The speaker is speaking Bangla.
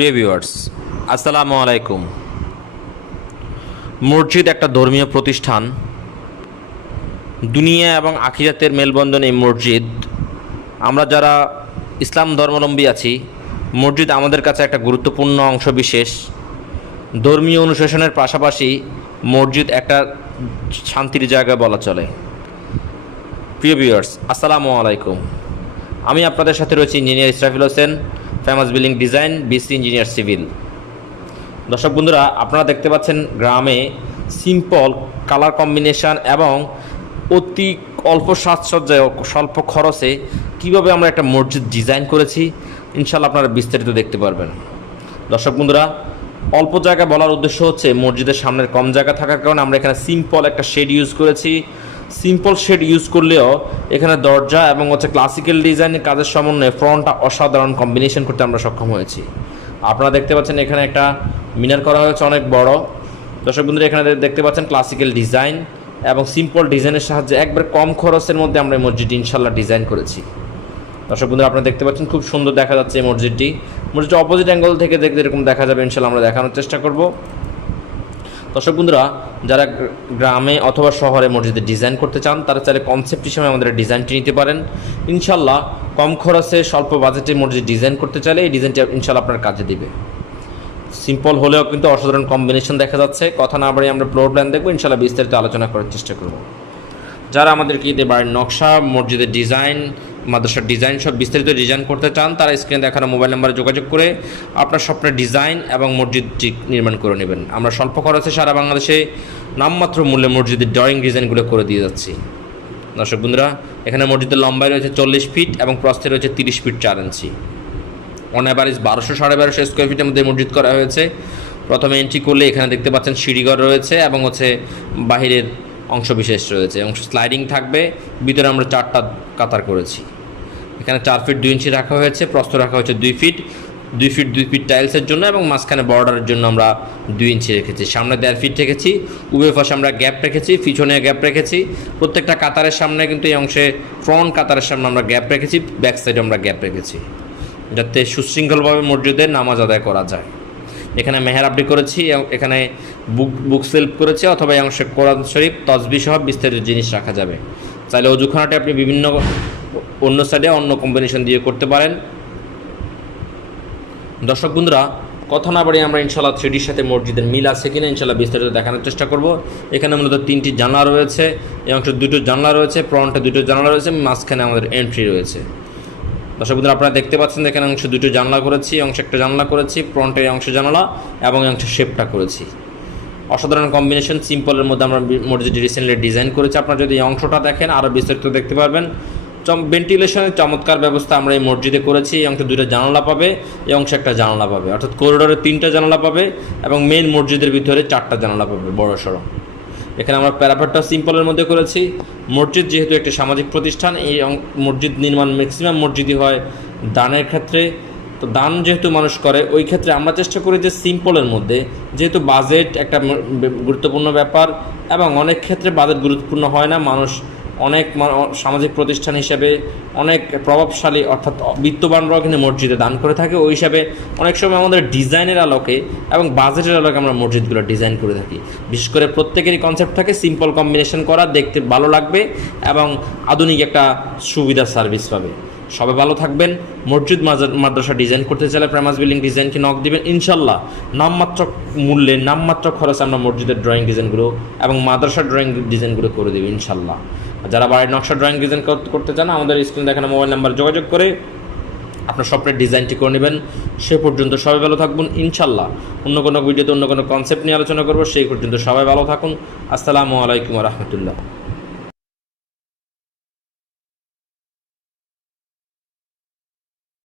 প্রিয় ভিউয়ার্স, আসসালামু আলাইকুম। মসজিদ একটা ধর্মীয় প্রতিষ্ঠান। দুনিয়া এবং আখিরাতের মেলবন্ধন এই মসজিদ। আমরা যারা ইসলাম ধর্মাবলম্বী আছি, মসজিদ আমাদের কাছে একটা গুরুত্বপূর্ণ অংশ বিশেষ। ধর্মীয় অনুশাসনের পাশাপাশি মসজিদ একটা শান্তির জায়গা বলা চলে। প্রিয় ভিউয়ার্স, আসসালামু আলাইকুম। আমি আপনাদের সাথে রয়েছি engineer Israfil Hossain. Famous building design BC engineer civil দর্শক বন্ধুরা, আপনারা দেখতে পাচ্ছেন গ্রামে সিম্পল কালার কম্বিনেশন এবং অতি অল্প সাজসজ্জায় স্বল্প খরচে কীভাবে আমরা একটা মসজিদ ডিজাইন করেছি ইনশাল্লাহ আপনারা বিস্তারিত দেখতে পারবেন। দর্শক বন্ধুরা, অল্প জায়গা বলার উদ্দেশ্য হচ্ছে মসজিদের সামনের কম জায়গা থাকার কারণে আমরা এখানে সিম্পল একটা শেড ইউজ করেছি। সিম্পল শেড ইউজ করলেও এখানে দরজা এবং হচ্ছে ক্লাসিক্যাল ডিজাইনের কাজের সমন্বয়ে ফ্রন্টটা অসাধারণ কম্বিনেশন করতে আমরা সক্ষম হয়েছি। আপনারা দেখতে পাচ্ছেন এখানে একটা মিনার করা হয়েছে অনেক বড়। দর্শক বন্ধুরা, এখানে দেখতে পাচ্ছেন ক্লাসিক্যাল ডিজাইন এবং সিম্পল ডিজাইনের সাহায্যে একবার কম খরচের মধ্যে আমরা এই মসজিদটি ইনশাল্লাহ ডিজাইন করেছি। দর্শক বন্ধুরা, আপনারা দেখতে পাচ্ছেন খুব সুন্দর দেখা যাচ্ছে এই মসজিদটি। মসজিদটি অপোজিট অ্যাঙ্গেল থেকে দেখতে এরকম দেখা যাবে ইনশাল্লাহ আমরা দেখানোর চেষ্টা করব। দর্শক বন্ধুরা যারা গ্রামে অথবা শহরে মসজিদে ডিজাইন করতে চান, তারা চাইলে কনসেপ্ট হিসেবে আমাদের ডিজাইনটি নিতে পারেন। ইনশাল্লাহ কম খরচে স্বল্প বাজেটে মসজিদ ডিজাইন করতে চাইলে এই ডিজাইনটি ইনশাল্লাহ আপনার কাজে দিবে। সিম্পল হলেও কিন্তু অসাধারণ কম্বিনেশন দেখা যাচ্ছে। কথা না বাড়িয়ে আমরা ফ্লোর প্ল্যান দেখব ইনশাল্লাহ বিস্তারিত আলোচনা করার চেষ্টা করব। যারা আমাদেরকে ঈদে বাড়ির নকশা, মসজিদের ডিজাইন মাদ্রাসার ডিজাইন সব বিস্তারিত ডিজাইন করতে চান, তারা স্ক্রিনে দেখানো মোবাইল নাম্বারে যোগাযোগ করে আপনার স্বপ্নের ডিজাইন এবং মসজিদটি নির্মাণ করে নেবেন। আমরা স্বল্প খরচে সারা বাংলাদেশে নামমাত্র মূল্যে মসজিদের ড্রয়িং ডিজাইনগুলো করে দিয়ে যাচ্ছি। দর্শক বন্ধুরা, এখানে মসজিদের লম্বায় রয়েছে চল্লিশ ফিট এবং প্রস্থে রয়েছে তিরিশ ফিট চার ইঞ্চি অন অ্যাভারেজ বারোশো সাড়ে বারোশো স্কোয়ার ফিটের মধ্যে মসজিদ করা হয়েছে। প্রথমে এন্ট্রি করলে এখানে দেখতে পাচ্ছেন সিঁড়িঘর রয়েছে এবং হচ্ছে বাহিরের অংশ বিশেষ রয়েছে। অংশ স্লাইডিং থাকবে, ভিতরে আমরা চারটা কাতার করেছি। এখানে চার ফিট দুই ইঞ্চি রাখা হয়েছে, প্রস্থ রাখা হয়েছে দুই ফিট দুই ফিট দুই ফিট টাইলসের জন্য এবং মাঝখানে বর্ডারের জন্য আমরা দুই ইঞ্চি রেখেছি। সামনে দেড় ফিট রেখেছি, উভয় পাশে আমরা গ্যাপ রেখেছি, পিছনে গ্যাপ রেখেছি। প্রত্যেকটা কাতারের সামনে কিন্তু এই অংশে ফ্রন্ট কাতারের সামনে আমরা গ্যাপ রেখেছি ব্যাক সাইডে আমরা গ্যাপ রেখেছি। যাতে সুশৃঙ্খলভাবে মসজিদে নামাজ আদায় করা যায়। এখানে মেহেরাবডি করেছি এবং এখানে বুক বুক সেলফ করেছি অথবা এই অংশে কোরআন শরীফ তসবি সহ বিস্তারিত জিনিস রাখা যাবে। চাইলে অজুখানাটি আপনি বিভিন্ন অন্য সাইডে অন্য কম্বিনেশন দিয়ে করতে পারেন। দর্শক বন্ধুরা, কথা না বাড়ি আমরা ইনশাল্লাহ থ্রিডির সাথে মসজিদের মিল আছে কিনা ইনশাল্লাহ বিস্তারিত দেখানোর চেষ্টা করব। এখানে মূলত তিনটি জানলা রয়েছে, এই অংশে দুটো জানলা রয়েছে, ফ্রন্টে দুটো জানলা রয়েছে, মাঝখানে আমাদের এন্ট্রি রয়েছে। দর্শক বন্ধুরা, আপনারা দেখতে পাচ্ছেন এখানে অংশ দুটো জানলা করেছি অংশে একটা জানলা করেছি ফ্রন্টের অংশ জানলা এবং অংশে শেপটা করেছি। অসাধারণ কম্বিনেশন সিম্পলের মধ্যে আমরা মসজিদটি রিসেন্টলি ডিজাইন করেছি। আপনারা যদি এই অংশটা দেখেন আরও বিস্তারিত দেখতে পারবেন। ভেন্টিলেশনের চমৎকার ব্যবস্থা আমরা এই মসজিদে করেছি। এই অংশে দুটো জানালা পাবে, এই অংশে একটা জানালা পাবে। অর্থাৎ করিডোরে তিনটা জানালা পাবে এবং মেইন মসজিদের ভিতরে চারটা জানালা পাবে, বড় সড়ো। এখানে আমরা প্যারাফেটটা সিম্পলের মধ্যে করেছি। মসজিদ যেহেতু একটি সামাজিক প্রতিষ্ঠান, এই মসজিদ নির্মাণ ম্যাক্সিমাম মসজিদই হয় দানের ক্ষেত্রে। তো দান যেহেতু মানুষ করে, ওই ক্ষেত্রে আমরা চেষ্টা করি যে সিম্পলের মধ্যে, যেহেতু বাজেট একটা গুরুত্বপূর্ণ ব্যাপার এবং অনেক ক্ষেত্রে বাজেট গুরুত্বপূর্ণ হয় না, মানুষ অনেক সামাজিক প্রতিষ্ঠান হিসেবে অনেক প্রভাবশালী অর্থাৎ বিত্তবানরাও কিন্তু মসজিদে দান করে থাকে। ওই হিসাবে অনেক সময় আমাদের ডিজাইনের আলোকে এবং বাজেটের আলোকে আমরা মসজিদগুলো ডিজাইন করে থাকি। বিশেষ করে প্রত্যেকেরই কনসেপ্ট থাকে সিম্পল কম্বিনেশন করা, দেখতে ভালো লাগবে এবং আধুনিক একটা সুবিধা সার্ভিস পাবে। সবাই ভালো থাকবেন। মসজিদ মাদ্রাসা ডিজাইন করতে চাইলে প্রেমাস বিল্ডিং ডিজাইনকে নক দিবেন। ইনশাল্লাহ নামমাত্র মূল্যে, নামমাত্র খরচে আমরা মসজিদের ড্রয়িং ডিজাইনগুলো এবং মাদ্রাসার ড্রয়িং ডিজাইনগুলো করে দেবো ইনশাল্লাহ যারা বাড়ির নকশা ড্রয়িং ডিজাইন করতে চান, আমাদের স্ক্রিন দেখানো মোবাইল নাম্বার যোগাযোগ করে আপনার স্বপ্নের ডিজাইনটি করে নেবেন। সে পর্যন্ত সবাই ভালো থাকবেন, ইনশাল্লাহ। অন্য কোনো ভিডিওতে অন্য কোনো কনসেপ্ট নিয়ে আলোচনা করব, সেই পর্যন্ত সবাই ভালো থাকুন। আসসালামু আলাইকুম রহমতুল্লাহ।